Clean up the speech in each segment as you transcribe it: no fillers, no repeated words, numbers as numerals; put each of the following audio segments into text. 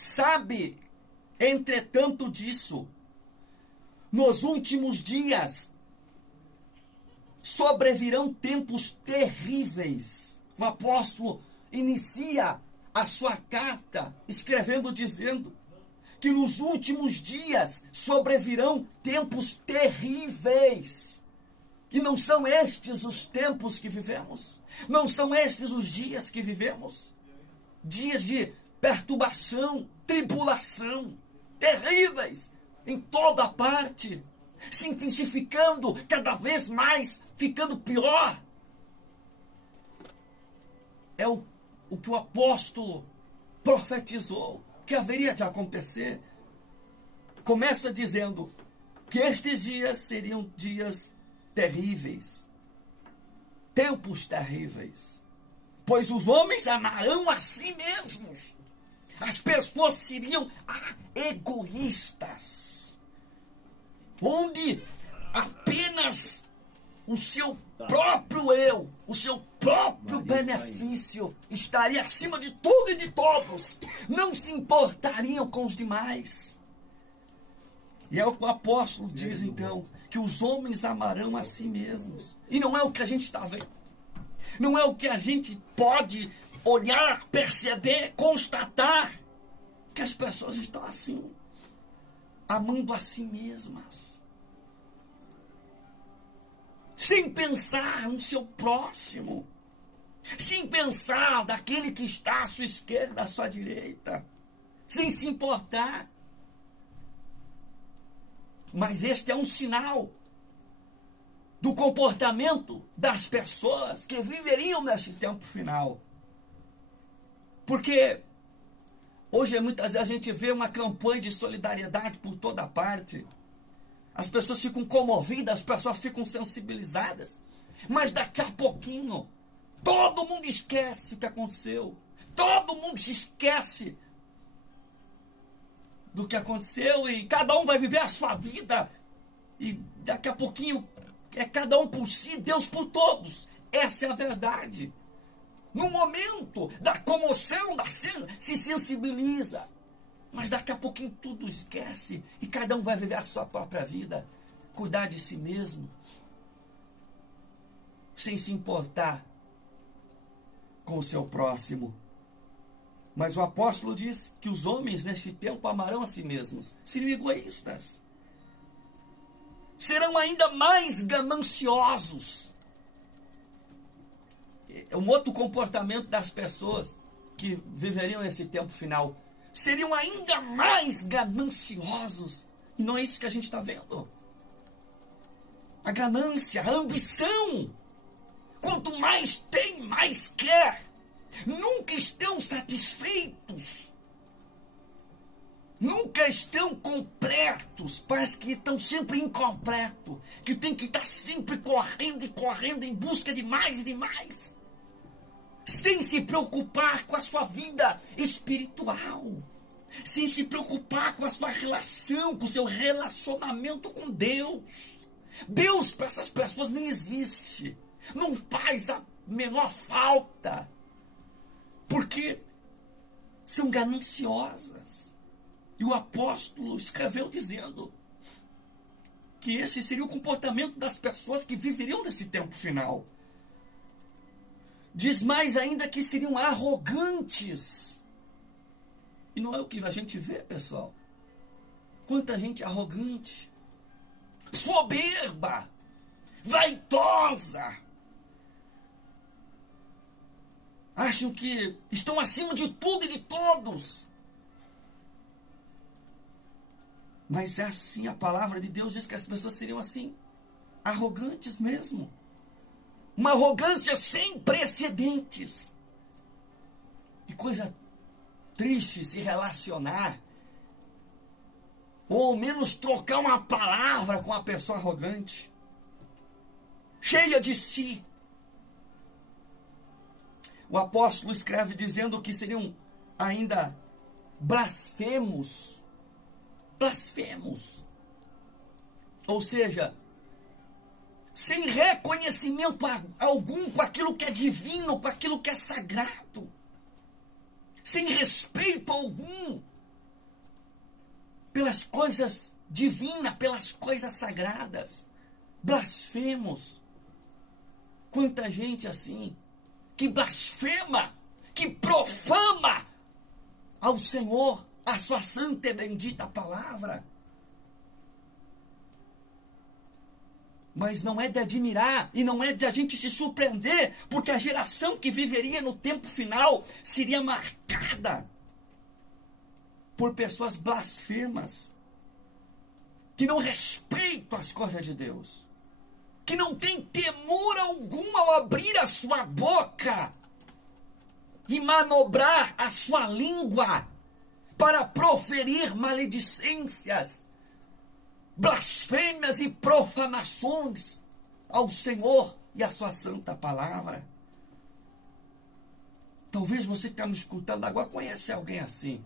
Sabe, entretanto disso, nos últimos dias sobrevirão tempos terríveis. O apóstolo inicia a sua carta escrevendo, dizendo que nos últimos dias sobrevirão tempos terríveis. E não são estes os tempos que vivemos? Não são estes os dias que vivemos? Dias de perturbação, tribulação, terríveis, em toda parte, se intensificando cada vez mais, ficando pior. É o que o apóstolo profetizou que haveria de acontecer. Começa dizendo que estes dias seriam dias terríveis, tempos terríveis, pois os homens amarão a si mesmos. As pessoas seriam egoístas, onde apenas o seu próprio eu, o seu próprio benefício estaria acima de tudo e de todos. Não se importariam com os demais. E é o que o apóstolo diz então, que os homens amarão a si mesmos. E não é o que a gente está vendo. Não é o que a gente pode olhar, perceber, constatar, que as pessoas estão assim, amando a si mesmas, sem pensar no seu próximo, sem pensar daquele que está à sua esquerda, à sua direita, sem se importar. Mas este é um sinal do comportamento das pessoas que viveriam neste tempo final. Porque hoje muitas vezes a gente vê uma campanha de solidariedade por toda parte. As pessoas ficam comovidas, as pessoas ficam sensibilizadas. Mas daqui a pouquinho, todo mundo esquece o que aconteceu. Todo mundo se esquece do que aconteceu e cada um vai viver a sua vida. E daqui a pouquinho é cada um por si, Deus por todos. Essa é a verdade. No momento da comoção, da cena, se sensibiliza. Mas daqui a pouquinho tudo esquece e cada um vai viver a sua própria vida. Cuidar de si mesmo. Sem se importar com o seu próximo. Mas o apóstolo diz que os homens neste tempo amarão a si mesmos. Seriam egoístas. Serão ainda mais gananciosos. É um outro comportamento das pessoas que viveriam esse tempo final. Seriam ainda mais gananciosos. E não é isso que a gente está vendo. A ganância, a ambição. Quanto mais tem, mais quer. Nunca estão satisfeitos. Nunca estão completos. Parece que estão sempre incompletos. Que tem que estar sempre correndo e correndo em busca de mais e de mais. Sem se preocupar com a sua vida espiritual. Sem se preocupar com a sua relação, com o seu relacionamento com Deus. Deus para essas pessoas nem existe. Não faz a menor falta. Porque são gananciosas. E o apóstolo escreveu dizendo que esse seria o comportamento das pessoas que viveriam nesse tempo final. Diz mais ainda que seriam arrogantes. E não é o que a gente vê, pessoal. Quanta gente arrogante, soberba, vaidosa. Acham que estão acima de tudo e de todos. Mas é assim, a palavra de Deus diz que as pessoas seriam assim, arrogantes mesmo. Uma arrogância sem precedentes. Que coisa triste se relacionar, ou ao menos trocar uma palavra com uma pessoa arrogante, cheia de si. O apóstolo escreve dizendo que seriam ainda blasfemos. Blasfemos. Ou seja, sem reconhecimento algum com aquilo que é divino, com aquilo que é sagrado. Sem respeito algum pelas coisas divinas, pelas coisas sagradas. Blasfemos. Quanta gente assim, que blasfema, que profana ao Senhor, a sua santa e bendita palavra. Mas não é de admirar e não é de a gente se surpreender, porque a geração que viveria no tempo final seria marcada por pessoas blasfemas, que não respeitam as coisas de Deus, que não tem temor algum ao abrir a sua boca e manobrar a sua língua para proferir maledicências, blasfêmias e profanações ao Senhor e à sua santa palavra. Talvez você que está me escutando agora conhece alguém assim.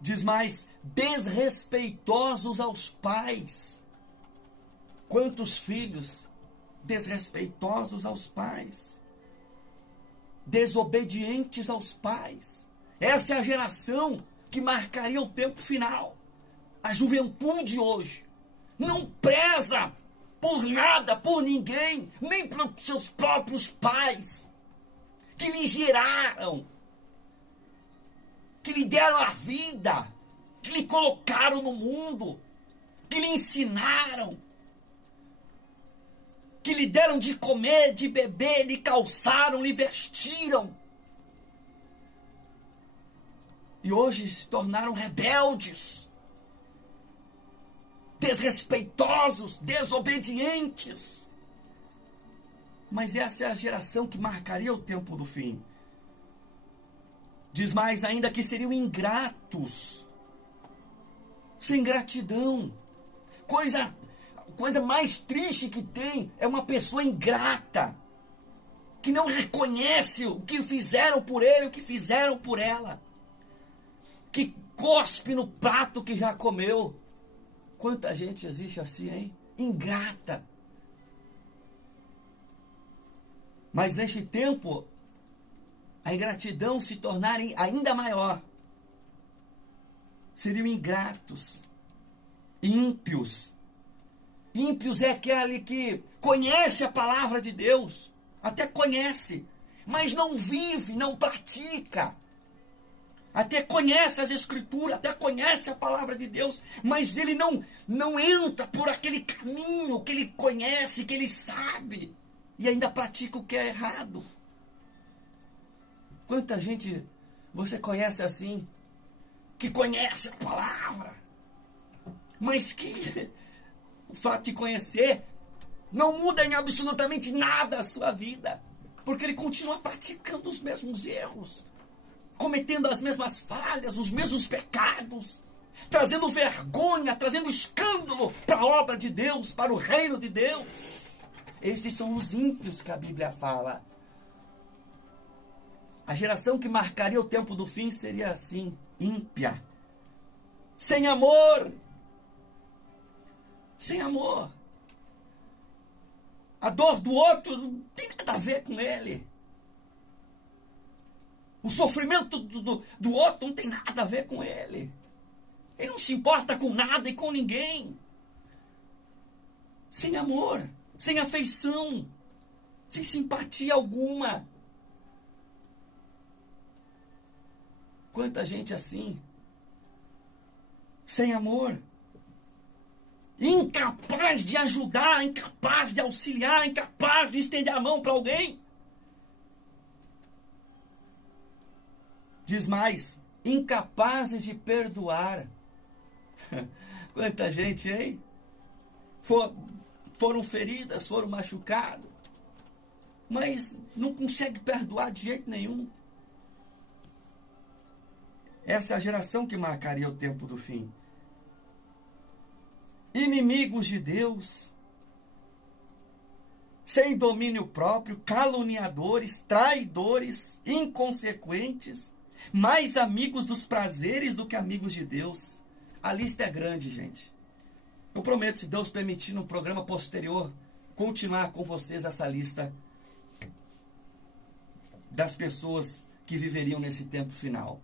Diz mais, desrespeitosos aos pais. Quantos filhos desrespeitosos aos pais, desobedientes aos pais. Essa é a geração que marcaria o tempo final. A juventude hoje não preza por nada, por ninguém, nem pelos seus próprios pais, que lhe geraram, que lhe deram a vida, que lhe colocaram no mundo, que lhe ensinaram, que lhe deram de comer, de beber, lhe calçaram, lhe vestiram. E hoje se tornaram rebeldes, desrespeitosos, desobedientes. Mas essa é a geração que marcaria o tempo do fim. Diz mais ainda que seriam ingratos, sem gratidão. Coisa mais triste que tem é uma pessoa ingrata, que não reconhece o que fizeram por ele, o que fizeram por ela, que cospe no prato que já comeu. Quanta gente existe assim, hein? Ingrata. Mas neste tempo, a ingratidão se tornar ainda maior. Seriam ingratos, ímpios. Ímpios é aquele que conhece a palavra de Deus, até conhece, mas não vive, não pratica. Até conhece as Escrituras, até conhece a palavra de Deus, mas ele não entra por aquele caminho que ele conhece, que ele sabe, e ainda pratica o que é errado. Quanta gente você conhece assim, que conhece a palavra, mas que o fato de conhecer não muda em absolutamente nada a sua vida, porque ele continua praticando os mesmos erros, cometendo as mesmas falhas, os mesmos pecados, trazendo vergonha, trazendo escândalo para a obra de Deus, para o reino de Deus. Estes são os ímpios que a Bíblia fala. A geração que marcaria o tempo do fim seria assim, ímpia, sem amor. Sem amor. A dor do outro não tem nada a ver com ele. O sofrimento do outro não tem nada a ver com ele. Ele não se importa com nada e com ninguém. Sem amor, sem afeição, sem simpatia alguma. Quanta gente assim, sem amor, incapaz de ajudar, incapaz de auxiliar, incapaz de estender a mão para alguém. Diz mais, incapazes de perdoar. Quanta gente, hein? Foram feridas, foram machucados, mas não consegue perdoar de jeito nenhum. Essa é a geração que marcaria o tempo do fim. Inimigos de Deus, sem domínio próprio, caluniadores, traidores, inconsequentes, mais amigos dos prazeres do que amigos de Deus. A lista é grande, gente. Eu prometo, se Deus permitir, no programa posterior, continuar com vocês essa lista das pessoas que viveriam nesse tempo final.